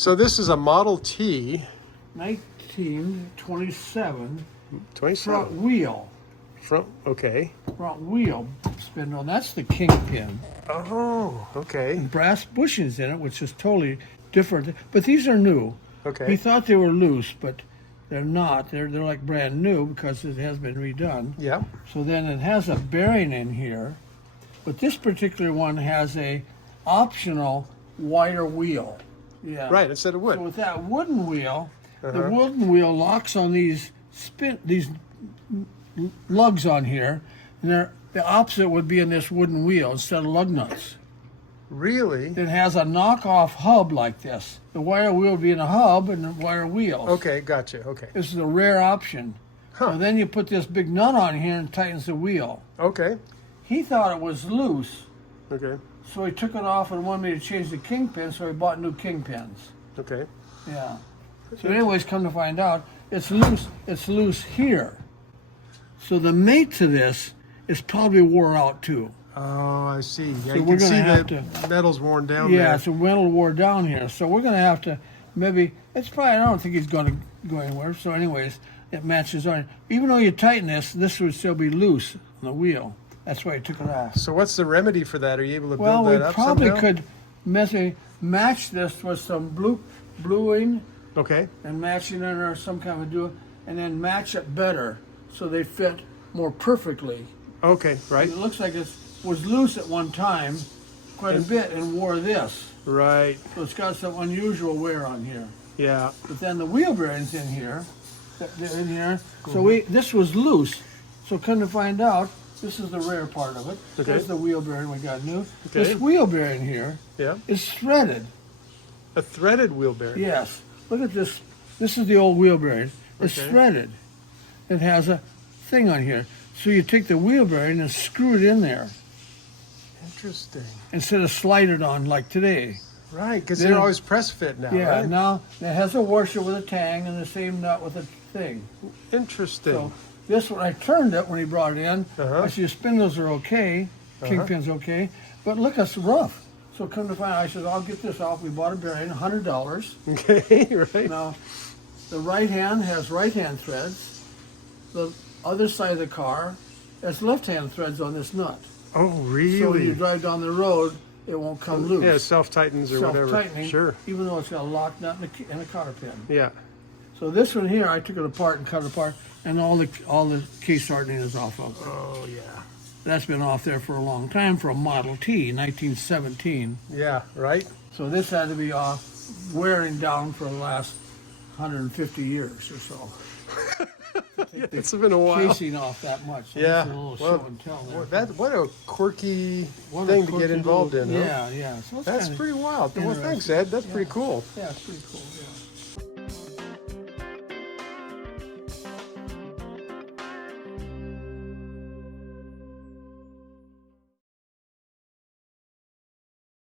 So this is a Model T. 1927. 27. Front wheel. Okay. Front wheel spindle. That's the kingpin. Oh, okay. And brass bushings in it, which is totally different. But these are new. Okay. He thought they were loose, but they're not. They're like brand new because it has been redone. Yeah. So then it has a bearing in here, but this particular one has a optional wider wheel. Yeah. Right, instead of wood. So with that wooden wheel, the wooden wheel locks on these lugs on here, and the opposite would be in this wooden wheel instead of lug nuts. Really? It has a knockoff hub like this. The wire wheel would be in a hub and the wire wheels. Okay, gotcha. Okay. This is a rare option. Huh. So then you put this big nut on here and tightens the wheel. Okay. He thought it was loose, Okay. so he took it off and wanted me to change the kingpin, so he bought new kingpins. Okay. Yeah. So anyways, come to find out, it's loose. It's loose here. So the mate to this is probably wore out too. Oh, I see. Yeah, So you we're can see gonna have the metal's worn down Yeah, there. it's a metal wore down here. So we're going to have to maybe, it's probably, I don't think he's going to go anywhere. So anyways, it matches on. Even though you tighten this would still be loose on the wheel. That's why I took it off. So what's the remedy for that? Are you able to Well, build we that up probably somehow? could match this with some bluing Okay. and matching it or some kind of do, and then match it better so they fit more perfectly. Okay, right. It looks like it was loose at one time quite a bit and wore this. Right. So it's got some unusual wear on here. Yeah. But then the wheel bearings in here, they're in here. So this was loose. So come to find out, this is the rare part of it. Okay. There's the wheel bearing we got new. Okay. This wheel bearing here Yeah. is threaded. A threaded wheel bearing. Yes. Look at this. This is the old wheel bearing. It's Okay. threaded. It has a thing on here. So you take the wheel bearing and screw it in there Interesting. instead of slide it on like today. Right, because Then- they're always press fit now, Yeah, right? now it has a washer with a tang and the same nut with a thing. Interesting. So this one, I turned it when he brought it in. Uh-huh. I see the spindles are okay, kingpin's okay, but look, it's rough. So come to find out, I said, I'll get this off. We bought a bearing, $100. Okay, right. Now, the right hand has right hand threads. The other side of the car has left hand threads on this nut. Oh, really? So when you drive down the road, it won't come loose. Yeah, self-tightens or whatever. Self-tightening, Sure. even though it's got a lock nut and a cotter pin. Yeah. So this one here, I took it apart and cut it apart, and all the case hardening is off of. Oh, yeah. That's been off there for a long time for a Model T, 1917. Yeah, right? So this had to be off, wearing down for the last 150 years or so. Yeah, it's been a while. Casing off that much. So Yeah. it's a little Well, show and tell there. Well, what a quirky What a thing to quirky get involved little- in, huh? Yeah, yeah. So it's That's kinda pretty wild. Well, interesting. thanks, Ed. That's pretty Yeah. cool. Yeah, it's pretty cool. Yeah.